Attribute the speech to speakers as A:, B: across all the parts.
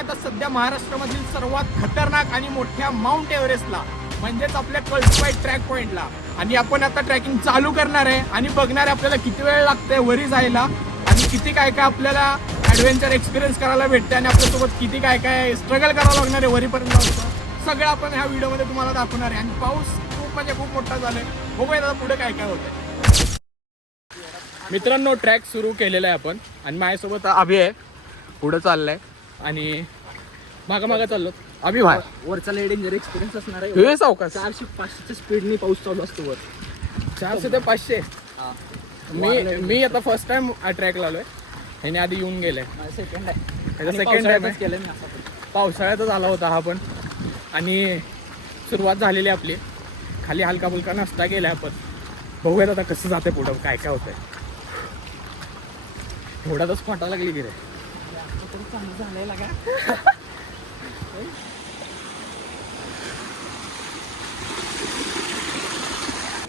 A: आता सध्या महाराष्ट्रामधील सर्वात खतरनाक आणि मोठ्या माउंट एव्हरेस्टला म्हणजेच आपल्या कळसुबाई ट्रॅक पॉइंटला आणि आपण आता ट्रॅकिंग चालू करणार आहे आणि बघणार आहे आपल्याला किती वेळ लागतंय वरी जायला आणि किती काय काय आपल्याला ऍडव्हेंचर एक्सपिरियन्स करायला भेटते आणि आपल्यासोबत किती काय काय स्ट्रगल करावं लागणार आहे वरीपर्यंत सगळं आपण ह्या व्हिडिओमध्ये तुम्हाला दाखवणार आहे. आणि पाऊस खूप म्हणजे खूप मोठा झालाय. बघूया दादा पुढे काय काय होतंय. मित्रांनो ट्रॅक सुरू केलेला आहे आपण. आणि माझ्यासोबत अभि आहे. पुढं चाललाय. आणि मागं मागं चाललो अभि भाय
B: वरचा लय डेंजर एक्सपिरियन्स असणार आहे.
A: हे सावकाश
B: चारशे पाचशेच्या स्पीडने पाऊस चालू असतो वर.
A: चारशे ते पाचशे. मी मी आता फर्स्ट टाइम ट्रॅकला आलोय. ह्याने आधी येऊन गेलाय
B: सेकंड आहे. आणि
A: second time
B: पावसाळ्यातच मी
A: आला होता हा पण. आणि सुरुवात झालेली आपली. खाली हलका फुलका नाश्ता केलाय आपण. बघूयात आता कसं जाते पुढं. काय काय होतंय. थोड्यातच फाटा लागली की
B: झालंय लागा.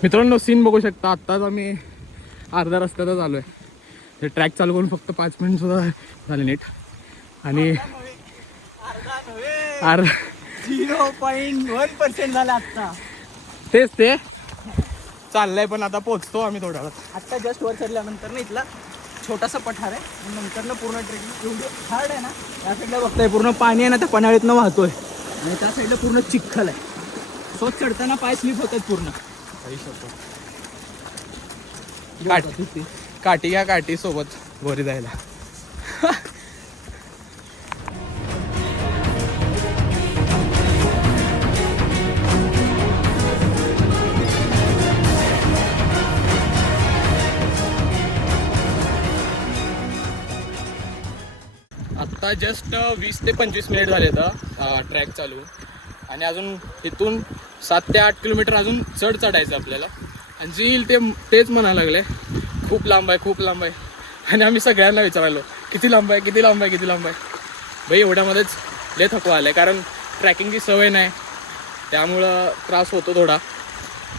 A: मित्रांनो सीन बघू शकता. आत्ताच आम्ही अर्ध्या रस्त्यातच आलो आहे ते ट्रॅक चालू करून फक्त पाच मिनिट सुद्धा झाले नीट. आणि अर्ध
B: झिरो पॉईंट वन पर्सेंट झालं आता
A: तेच ते. चाललंय पण आता पोचतो आम्ही थोड्या वेळात.
B: आता जस्ट वर चढल्यानंतर ना इथला छोटासा पठार आहे. आणि नंतर ना पूर्ण ट्रेकिंग एवढी हार्ड आहे ना या साईडला बघताय पूर्ण पाणी आहे ना त्या पन्हाळीतनं वाहतोय. आणि त्या साईडला पूर्ण चिखल आहे. सो चढताना पाय स्लिप होतात पूर्ण.
A: काट काठी घ्या काठी सोबत गोरी जायला. आत्ता जस्ट वीस ते पंचवीस मिनिट झाले तर ट्रॅक चालू. आणि अजून इथून सात ते आठ किलोमीटर अजून चढ चढायचं आपल्याला. आणि जे येईल ते तेच म्हणायला लागले. खूप लांब आहे खूप लांब आहे. आणि आम्ही सगळ्यांना विचारायलो किती लांब आहे किती लांब आहे किती लांब आहे? भाई एवढ्यामध्येच लय थकवा आलं आहे कारण ट्रॅकिंगची सवय नाही. त्यामुळं त्रास होतो थोडा.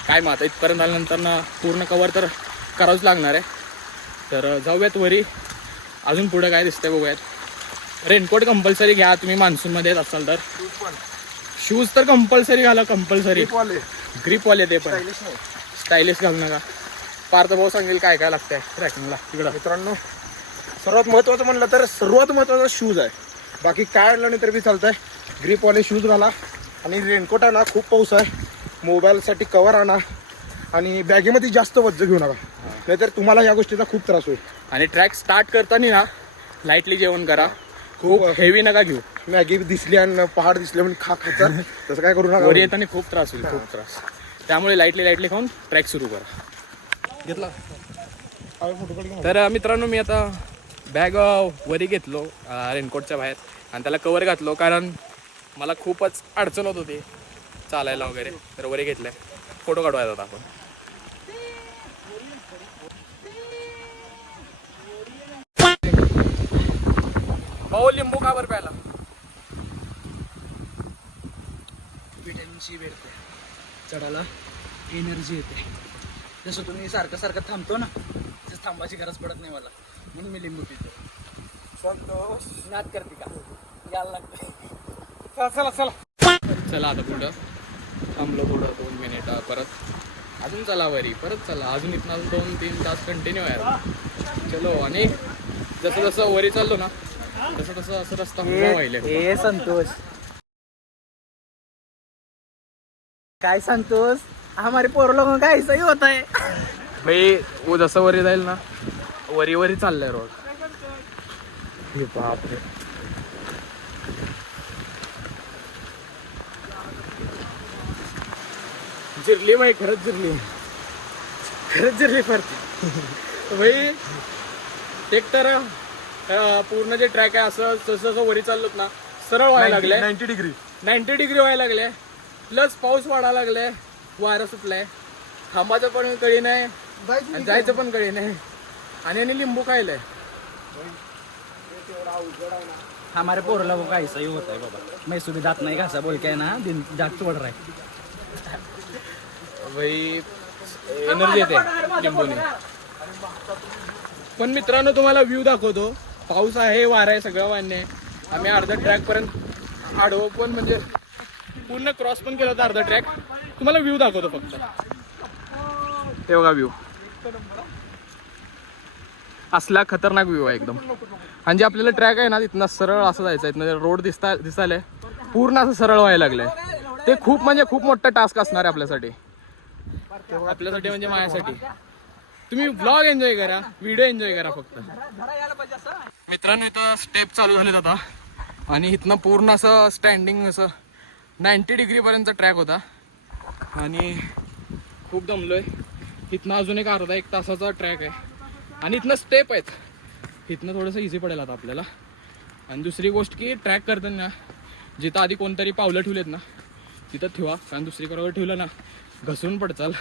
A: काय मग आता इथपर्यंत आल्यानंतर ना पूर्ण कवर तर करावंच लागणार आहे. तर जाऊयात वरी. अजून पुढं काय दिसतंय बघूयात. रेनकोट कंपल्सरी घ्या तुम्ही मान्सूनमध्ये येत असाल तर. शूज तर कंपल्सरी घाला कंपल्सरी ग्रीपवाले ते पण. स्टायलिश घालू नका. पार्थ भाऊ सांगेल काय काय लागतंय. ट्रॅकिंगला तिकडं.
C: मित्रांनो सर्वात महत्वाचं म्हणलं तर सर्वात महत्त्वाचा शूज आहे. बाकी काय आणलं नाही तरी बी चालतंय. ग्रीपवाले शूज घाला. आणि रेनकोट आणा खूप पाऊस आहे. मोबाईलसाठी कवर आणा. आणि बॅगेमध्ये जास्त वज्ज घेऊ नका. नाहीतर तुम्हाला या गोष्टीचा खूप त्रास होईल.
A: आणि ट्रॅक स्टार्ट करताना ना लाईटली जेवण करा. खूप हेवी नका घेऊ.
C: मॅगी दिसली आणि पहाड दिसले म्हणून खा खाचा तसं काय करू
A: वर
C: नका
A: येताना खूप त्रास होईल खूप त्रास. त्यामुळे लाईटली लाईटली खाऊन ट्रॅक सुरू करा.
C: घेतला.
A: तर मित्रांनो मी आता बॅग वरी घेतलो रेनकोटच्या बाहेर. आणि त्याला कवर घातलो कारण मला खूपच अडचण होत होती चालायला वगैरे. तर वरी घेतलंय. फोटो काढवायचा होता आपण. भाऊ लिंबू का बरं प्यायला?
B: विटॅमिन सी भेटते. चढायला एनर्जी येते. जसं तुम्ही सारखं सारखं थांबतो ना तसं थांबायची गरज पडत नाही मला. म्हणून मी लिंबू पितो. संतोष. नाद करते का? यायला लागते. चला चला चला.
A: चला आता पुढं. थांबलो पुढं दोन मिनिट परत. अजून चला वरी परत चला. अजून इथनं दोन तीन तास कंटिन्यू आहे. चलो आणि जसं जसं वरी चाललो ना तसं तसं असं रस्ता उभा व्हायला
B: ए संतोष. काय संतोष? हमारे पोर लोगों का ऐसा ही होता है
A: भाई वो जसं वरी जाईल ना वरी वरी चाललंय रोड. हे बापरे. जिरली माही खरंच जिरली. खरंच जिरली पडते भाई एक तर पूर्ण जे ट्रॅक आहे असं जसं जसं वरी चाललोत ना सरळ व्हायला लागलंय.
C: नाईन्टी डिग्री
A: नाईन्टी डिग्री व्हायला लागले प्लस पाऊस वाढायला लागलाय. वारं सुटलाय. थांबाचं पण कळी नाही. आणि जायचं पण कळी नाही. आणि यांनी लिंबू खायलंय.
B: हमारे पोर लोगों का ऐसा ही होता है बाबा. मैं सुबह दांत नहीं घासा बोल के ना? दिन दांत तोड़ रहा है
A: भाई एनर्जी येते लिंबूने. पण मित्रांनो तुम्हाला व्ह्यू दाखवतो. पाऊस आहे वारा आहे सगळं मान्य आहे. आम्ही अर्धा ट्रॅकपर्यंत आडवं पण म्हणजे पूर्ण क्रॉस पण केला होता अर्धा ट्रॅक तुम्हाला व्ह्यू दाखवतो फक्त. ते बघा व्ह्यू असला खतरनाक व्ह्यू आहे एकदम. आणि जे आपल्याला ट्रॅक आहे ना तिथनं सरळ असं जायचं आहे. रोड दिसता दिसायला पूर्ण असं सरळ व्हायला लागलंय. ते खूप म्हणजे खूप मोठं टास्क असणार आहे आपल्यासाठी. आपल्यासाठी म्हणजे माझ्यासाठी. तुम्ही ब्लॉग एन्जॉय करा व्हिडिओ एन्जॉय करा फक्त. मित्रांनो इथं स्टेप चालू झालेत आता. आणि इथनं पूर्ण असं स्टँडिंग असं नाईन्टी डिग्रीपर्यंत ट्रॅक होता. आणि खूप दमलोय. इथनं अजून एक अर्धा एक तासाचा ट्रॅक आहे. आणि इथनं स्टेप आहेत. इथनं थोडंसं इझी पडेल आता आपल्याला. आणि दुसरी गोष्ट की ट्रॅक करताना जिथं आधी कोणतरी पावलं ठेवलेत ना तिथं ठेवा. कारण दुसरीकडे ठेवलं ना घसरून पडचाल.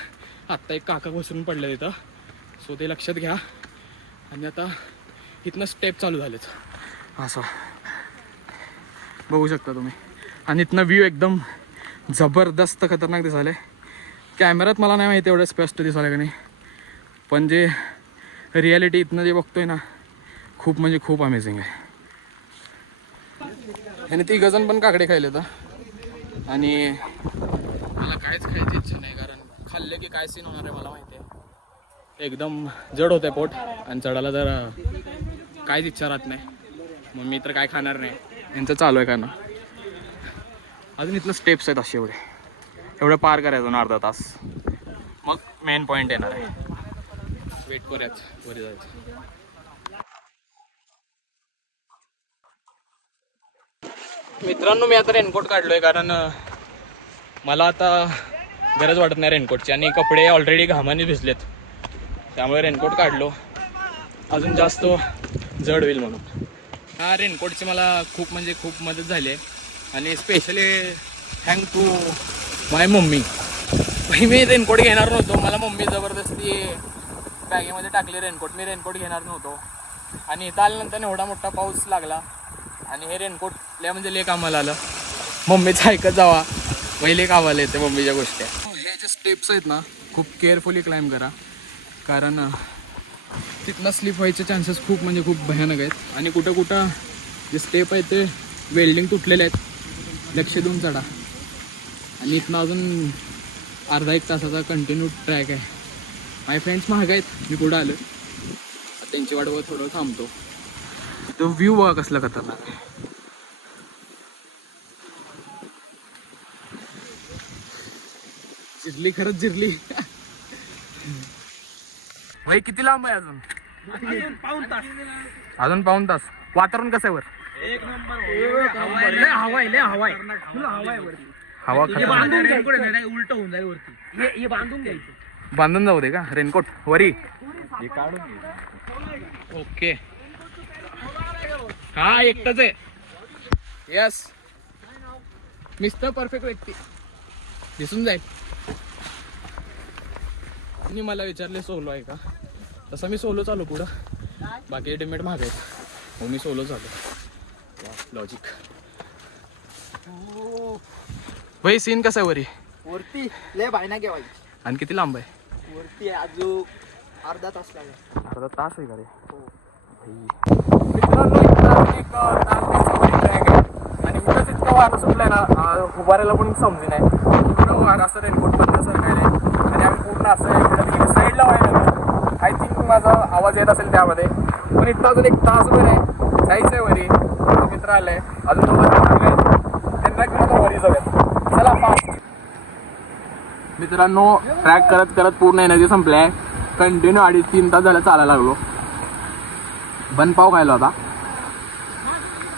A: आत्ता एक काका घसरून पडले तिथं सो ते लक्षात घ्या. आणि आता इथनं स्टेप चालू झालेच असं. बघू शकता तुम्ही. आणि इथनं व्ह्यू एकदम जबरदस्त खतरनाक दिसाले कॅमेऱ्यात मला नाही माहिती एवढं स्पष्ट दिसायला का नाही. पण जे रियालिटी इथनं जे बघतोय ना खूप म्हणजे खूप अमेझिंग आहे. ह्याने ती गजन पण काकडे खायले तर आणि मला काहीच खायची इच्छा नाही कारण खाल्ले की काय सीन होणार आहे मला माहिती आहे. एकदम जड होते पोट आणि चढायला जर काहीच इच्छा राहत नाही. मग मी तर काय खाणार नाही. यांचं चालू आहे का ना अजून इथलं स्टेप्स आहेत असे एवढे. एवढं पार करायचं ना अर्धा तास. मग मेन पॉईंट येणार आहे. वेट करूयाच वरी जायचं. मित्रांनो मी आता रेनकोट काढलोय कारण मला आता गरज वाटत नाही रेनकोटची आणि कपडे ऑलरेडी घामाने भिजलेत. त्यामुळे रेनकोट काढलो. अजून जास्त जड होईल म्हणून. हा रेनकोटची मला खूप म्हणजे खूप मदत झाली आहे. आणि specially thank to my mummy me raincoat घेणार नव्हतो. मला मम्मी जबरदस्ती बॅगेमध्ये टाकली रेनकोट. मी रेनकोट घेणार नव्हतो. आणि इथं आल्यानंतर एवढा मोठा पाऊस लागला. आणि हे रेनकोट लय म्हणजे ले कामाला आलं. मम्मीचं ऐकत जावा. पहिले कामाला येते मम्मीच्या गोष्टी. हे जे स्टेप्स आहेत ना खूप केअरफुली क्लाइंब करा. कारण तिथनं स्लिप व्हायचे चान्सेस खूप म्हणजे खूप भयानक आहेत. आणि कुठं कुठं जे स्टेप आहे ते वेल्डिंग तुटलेले आहेत. लक्ष देऊन चढा. आणि इथनं अजून अर्धा एक तासाचा कंटिन्यू ट्रॅक आहे. माझे फ्रेंड्स महाग आहेत. मी पुढं आलो त्यांची वाट बघत थोडं थांबतो. तो व्ह्यू बघा कसला खतरनाक आहे. जिरली खरंच जिरली. भाई किती लांब आहे अजून? अजून पाऊन तास. वातावरण कसं आहे वर?
B: हवाय लय हवाय तुला हवाय वरती.
A: हवा
B: बांधून उलट होऊन जाईल वरती. हे हे बांधून घ्यायचं.
A: बांधून जाऊ दे का? रेनकोट वरी. ओके. हा एकटाच आहे. यस मिस्टर परफेक्ट व्यक्ती. दिसून जाईल. मी मला विचारले सोलो आहे का? तसं मी सोलो चालू पुढं. बाकी टीममेट मागे आहेत. मग मी सोलो चालू लॉजिक भाई सीन कसा आहे वरी?
B: वरती लय बायना घेवायची
A: आणि किती लांब आहे?
B: वरती अजून अर्धा तास लागेल.
A: अर्धा तास आहे का रे? आहे आणि उगाच इतकं वारं सुटलंय ना उभारायला पण समजे नाही वारं असं रेनकोट बंद काय नाही पूर्ण असं इकडे साईडला व्हायला आय थिंक माझा आवाज येत असेल त्यामध्ये. पण इथं अजून एक तास उभे आहे. जायचं आहे वरी. माझे मित्र आले अजून दोन त्यांना घेऊन आता वरी जाऊयात चला फास्ट मित्रांनो ट्रॅक करत करत पूर्ण एनर्जी संपलाय. कंटिन्यू अडीच तीन तास झालं चालायला लागलो. बन पाव खायला होता.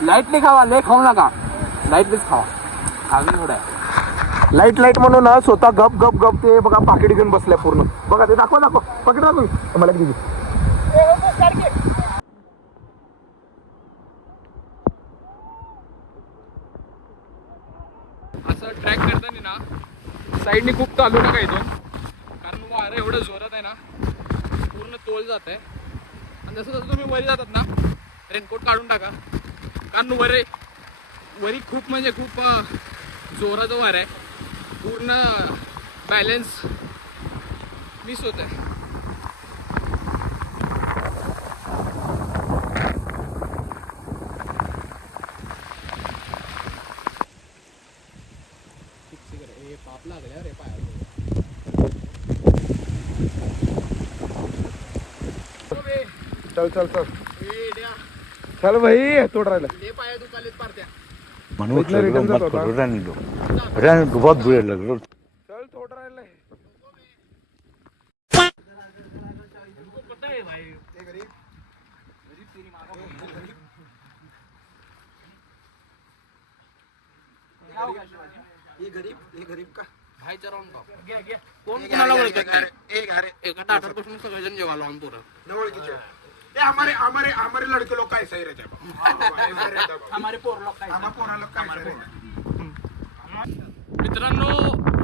A: लाईटली खावा लय खाऊ नका. लाईटलीच खावा. अजून थोडं आहे
C: लाइट लाइट म्हणून ना स्वतः गप गप गप ते बघा पाकिट घेऊन बसल्या पूर्ण. बघा ते दाखवा दाखवा. पाकिट दाखव मला किती
A: असं ट्रॅक करताना ना साईडने खूप चालू नका इथून. कारण वारं एवढं जोरात आहे ना पूर्ण तोल जात आहे. आणि जसं जसं तुम्ही वरी जातात ना रेनकोट काढून टाका. कारण वरे वरी खूप म्हणजे खूप जोराचं वार आहे. पूर्ण बॅलन्स मिस होत आहे.
C: पाप रे पाया चल. चल चल चल भाई तोड राहिला
A: पाया दुखालेत पारत्या.
D: लगलो
C: रिटर्न
D: मत करो रहने दो रहने दो बहुत बुरे लगलो.
C: चल तोड राहिलाय.
A: भाईचा राऊंड कोण कोणाला ओळखत एका ताटात बसून सगळेजण जेवायला आम्ही पोरं.
C: ए हमारे हमारे हमारे लड़के लोग का ऐसा ही? रहता है ही है.
B: हमारे पोर लोक काय
C: हमारे पोरा लोग का.
A: मित्रांनो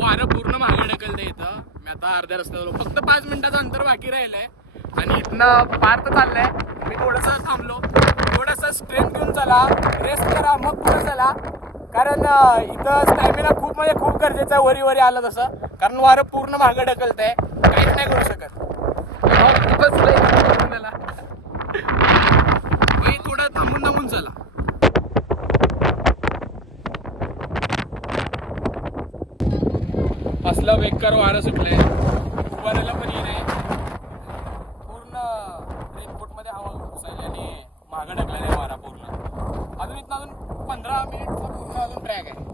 A: वारं पूर्ण मागे ढकलतं इथं. मी आता अर्ध्या रस्त्यावर आलो. फक्त पाच मिनिटाचं अंतर बाकी राहिलंय. आणि इथनं पार तर चाललंय. मी थोडस थांबलो. थोडस स्ट्रेंथ घेऊन चला. रेस्ट करा. मग पुढे चला. कारण इथं स्टॅमिना खूप म्हणजे खूप गरजेचं आहे. वरी वरी आलं तसं. कारण वारं पूर्ण मागे ढकलतंय. काहीच नाही करू शकत अहो, बसलंय आपल्याला. वही थोडं घेऊन चला. असला बेकार वारं सुटलंय. उभारायला पण ये पूर्ण रेनकोटमध्ये हवा घुसायला आणि मागं टाकलेला वारा पूर्ण. अजून इथं अजून पंधरा मिनिट पूर्ण अजून ट्रॅक आहे.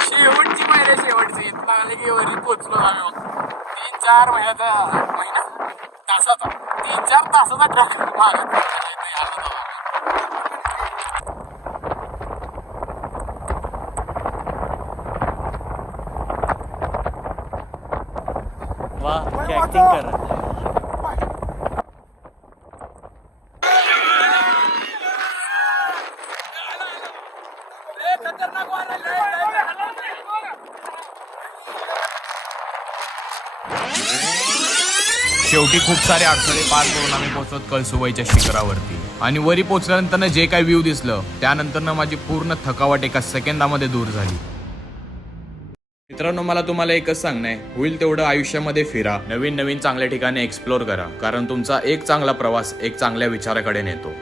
A: शेवटची पायऱ्या शेवटची. इथं आले की वरी पोचलो आम्ही. तीन चार महिन्याचा चार तासाचा ट्रॅक मागत आलो आम्ही.
D: वाह क्या एक्टिंग कर रहा है
E: शेवटी खूप सारे अडथळे पार करून आम्ही पोहोचत कळसुबाईच्या शिखरावरती. आणि वरी पोहोचल्यानंतर जे काही व्ह्यू दिसलं त्यानंतर माझी पूर्ण थकावट एका सेकंदामध्ये दूर झाली. मित्रांनो मला तुम्हाला एकच सांगणं आहे. होईल तेवढं आयुष्यामध्ये फिरा. नवीन नवीन चांगल्या ठिकाणी एक्सप्लोर करा. कारण तुमचा एक चांगला प्रवास एक चांगल्या विचाराकडे नेतो.